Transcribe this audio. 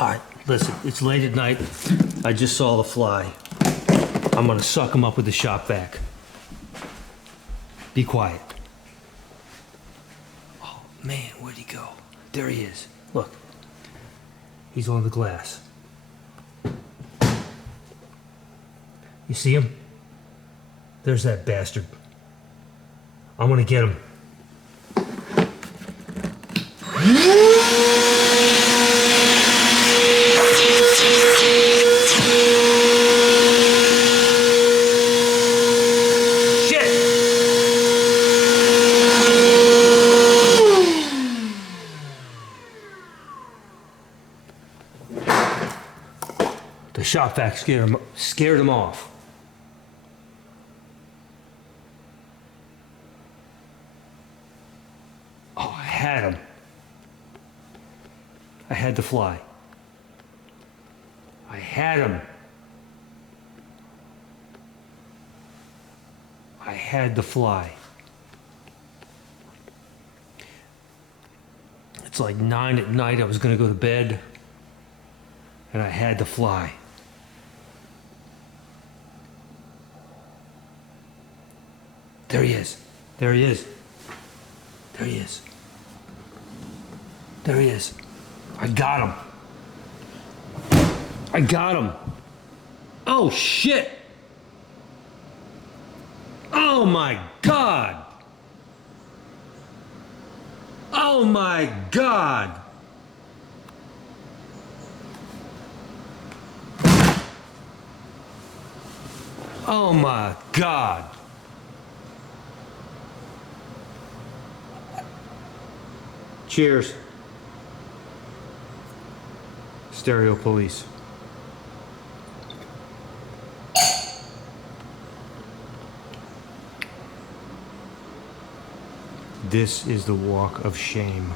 All right, listen, it's late at night. I just saw the fly. I'm gonna suck him up with the shop vac. Be quiet. Oh, man, where'd he go? There he is. Look, he's on the glass. You see him? There's that bastard. I'm gonna get him. The shop vac scared him off. Oh, I had him. I had the fly. I had him. I had the fly. It's like 9 at night. I was gonna go to bed. And I had the fly. There he is. There he is. There he is. There he is. I got him. I got him. Oh, shit. Oh, my God. Oh, my God. Oh, my God. Cheers. Stereo Police. This is the walk of shame.